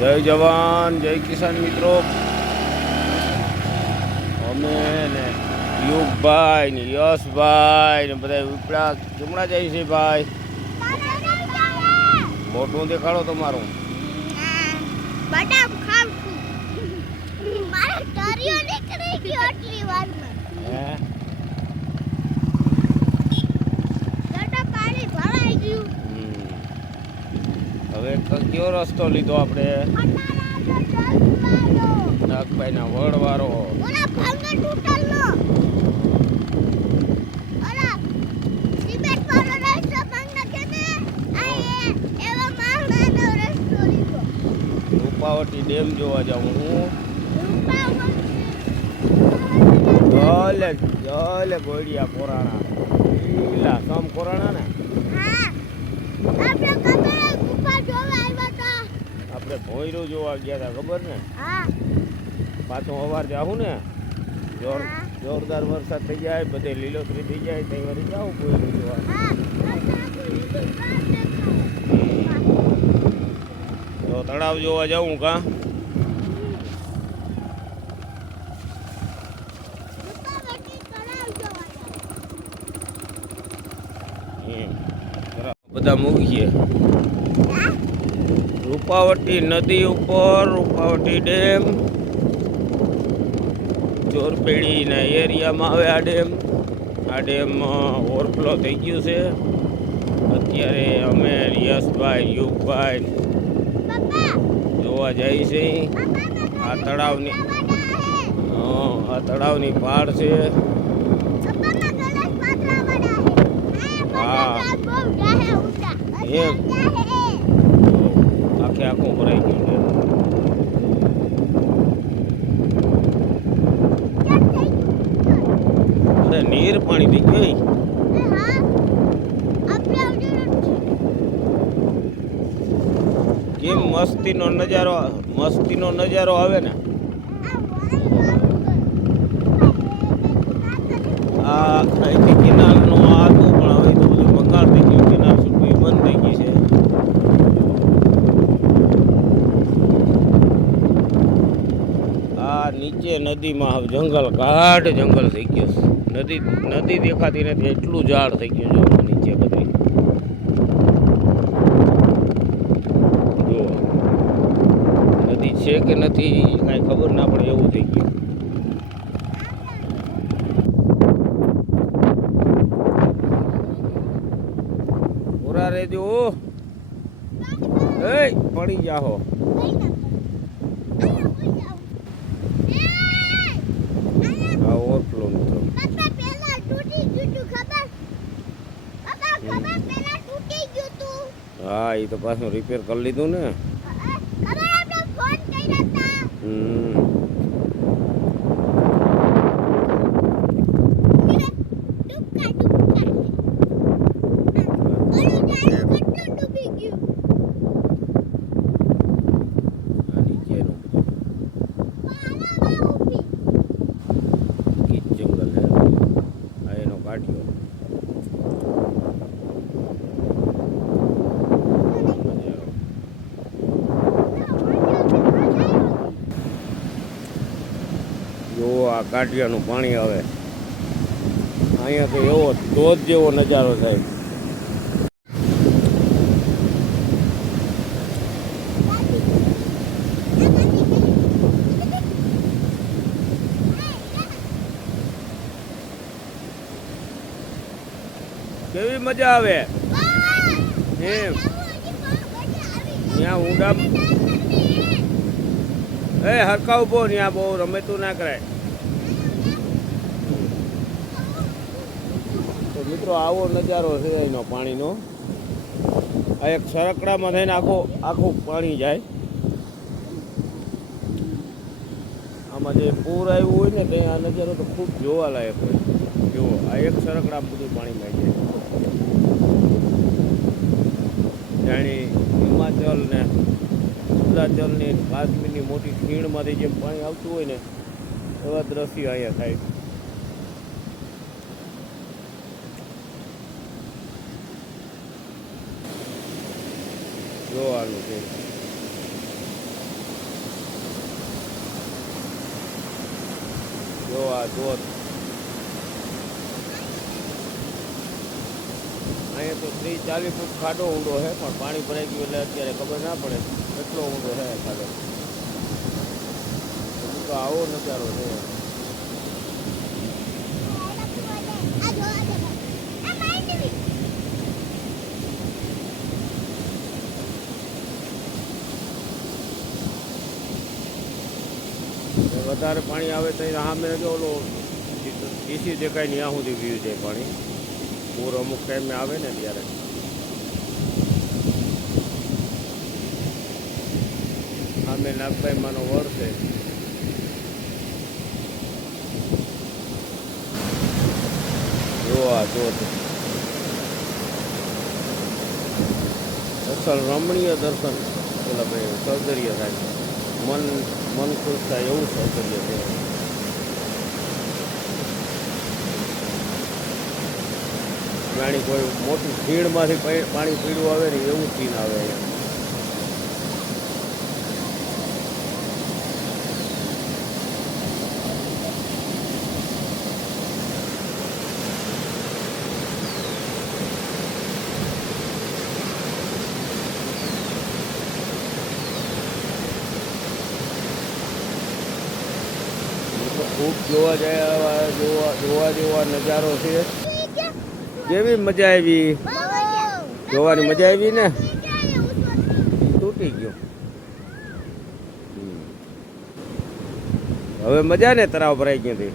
જય જવાન જય કિસાન મિત્રો. અમે ને યુગભાઈ ને યશભાઈ ને બધા ઉપડા કેમડા જાય છે ભાઈ? મોટું દેખાડો તમારું. બદામ ખાવ છું. મારા તરિયો નીકળી ગયો આટલી વારમાં. હે ગટા પાણી ભરાઈ ગયું. હવે કયો રસ્તો લીધો આપણે? નાગભાઈ ના વડવારો. ઓલા ભાંગર ટૂટલ નો. ઓલા સિમેન્ટ વાળો રસ્તો ભાંગના કે ને આ એવા માળનો રસ્તો લીધો. રૂપાવટી ડેમ જોવા જાઉં હું. રૂપાવટી જલે ગોળિયા કોરાણા લીલા સમ કોરાણા ને. હા આપણે કબરે ગુફા જોવા આવ્યા હતા. આપણે ભોયરું જોવા ગયા હતા ખબર ને? હા પાછું અવાર જાવું ને જોરદાર વરસાદ થઈ જાય બધે લીલોતરી થઈ જાય તઈ વળી જાવું ભોયરું જોવા. હા તો તળાવ જોવા જાઉં કા? બધા મૂકીએ રૂપાવટી નદી ઉપર રૂપાવટી ડેમ ચોરપેડીના એરિયામાં આવે આ ડેમ. આ ડેમ ઓવરફ્લો થઈ ગયું છે. અત્યારે અમે યશભાઈ યુગભાઈ જોવા જાય છે. આ તળાવની પાડ છે. એમ આખે આખું ભરાઈ ગયું છે. અરે નીર પાણી થઈ ગઈ. કેમ મસ્તીનો નજારો આવે ને. આ અહીંથી કેનાલનો હતું પણ હવે તો બધું બંગાળ થઈ ગયું. કેનાલ સુટવી બંધ થઈ ગઈ છે. આ નીચે નદીમાં હવે જંગલ ગાઢ જંગલ થઈ ગયો છે. નદી દેખાતી નથી એટલું ઝાડ થઈ ગયું જો નીચે બધી. જો નદી છે કે નથી કાંઈ ખબર ના પડે એવું થઈ ગયું. પૂરા રેજો એ પડી જાહો. આ ઓવરફ્લો મિત્રો. હા એ તો પાછું રિપેર કરી લીધું ને. જો આ કાંઠિયાનું પાણી આવે અહીંયા તો એવો ધોધ જેવો નજારો થાય. કેવી મજા આવે એમ. ત્યાં ઊંડા હરકા ઉભો ત્યાં બહુ રમેતું ના કરાય. તો મિત્રો આવો નજારો છે એનો પાણીનો. આ એક સરકડામાં થઈને આખું પાણી જાય. આમાં જે પૂર આવ્યું હોય ને ત્યાં આ નજારો તો ખૂબ જોવાલાયક હોય. જુઓ આ એક સરકડામાં બધું પાણીમાં જાય. જાણે હિમાચલ ને ઉત્તરાચલ ને કાશ્મીરની મોટી ખીણમાંથી જેમ પાણી આવતું હોય ને એવા દ્રશ્યો અહીંયા થાય. જોવાનું છે. જો આ ધોધ અહીંયા તો 30-40 ફૂટ ખાડો ઊંડો છે, પણ પાણી ભરાઈ ગયું એટલે અત્યારે ખબર ના પડે કેટલો ઊંડો છે ખાડો. તો આવો નજારો છે. આ જો આ માઈન્ડ વધારે પાણી આવે તો સામે જો ઓલો ડીસી દેખાય ને ત્યાં સુધી વ્યૂ છે પાણી. પૂર અમુક ટાઈમે આવે ને ત્યારે. સામે નાગભાઈ માનો વર છે. જોવા જોત અસલ રમણીય દર્શન પેલા ભાઈ સૌંદર્ય થાય, મન ખુશ થાય એવું સૌંદર્ય છે. જાણી કોઈ મોટી ખીણમાંથી પાણી પીડું આવે ને એવું સીન આવે અહીંયા. ખૂબ જોવા જેવા નજારો છે. કેવી મજા આવી? જોવાની મજા આવી ને. તૂટી ગયો. હવે મજા ને તરાવ ભરાઈ ગઈ હતી.